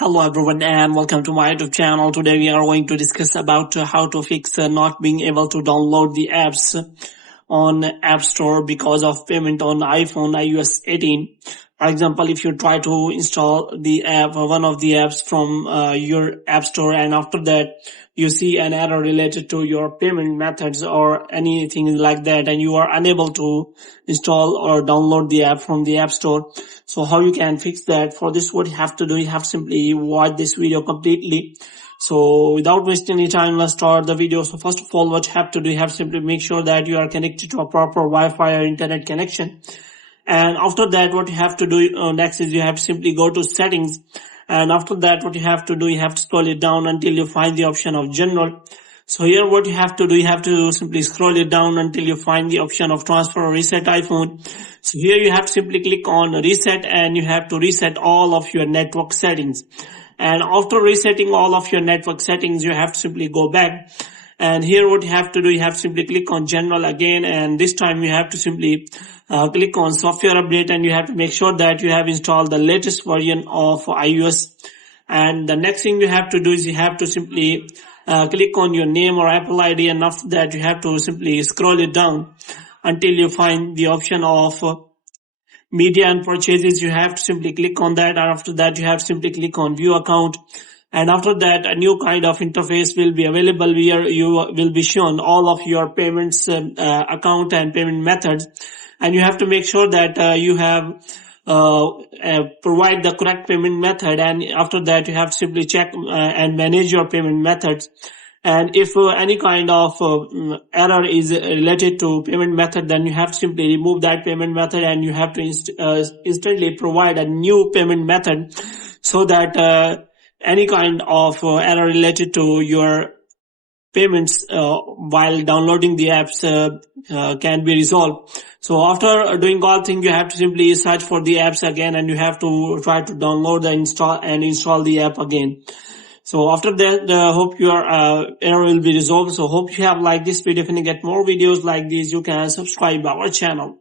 Hello everyone and welcome to my YouTube channel. Today we are going to discuss about how to fix not being able to download the apps on App Store because of payment on iPhone iOS 18. For example, if you try to install the app or one of the apps from your App Store, and after that you see an error related to your payment methods or anything like that, and you are unable to install or download the app from the App Store. So how you can fix that? For this, what you have to do, you have simply watch this video completely. So without wasting any time, let's start the video. So first of all, what you have to do, you have to simply make sure that you are connected to a proper Wi-Fi or internet connection. And after that, what you have to do next is you have to simply go to settings. And after that, what you have to do, you have to scroll it down until you find the option of general. So here what you have to do, you have to simply scroll it down until you find the option of transfer or reset iPhone. So here you have to simply click on reset and you have to reset all of your network settings. And after resetting all of your network settings, you have to simply go back. And here what you have to do, you have to simply click on general again, and this time you have to simply click on software update, and you have to make sure that you have installed the latest version of iOS. And the next thing you have to do is you have to simply click on your name or Apple ID, and after that you have to simply scroll it down until you find the option of media and purchases. You have to simply click on that, and after that you have to simply click on view account. And after that, a new kind of interface will be available where you will be shown all of your payments account and payment methods. And you have to make sure that you have provide the correct payment method. And after that, you have to simply check and manage your payment methods. And if any kind of error is related to payment method, then you have to simply remove that payment method, and you have to instantly provide a new payment method so that any kind of error related to your payments while downloading the apps can be resolved. So after doing all things, you have to simply search for the apps again, and you have to try to download and install the app again. So after that, hope your error will be resolved. So hope you have liked this video. If you get more videos like this, you can subscribe our channel.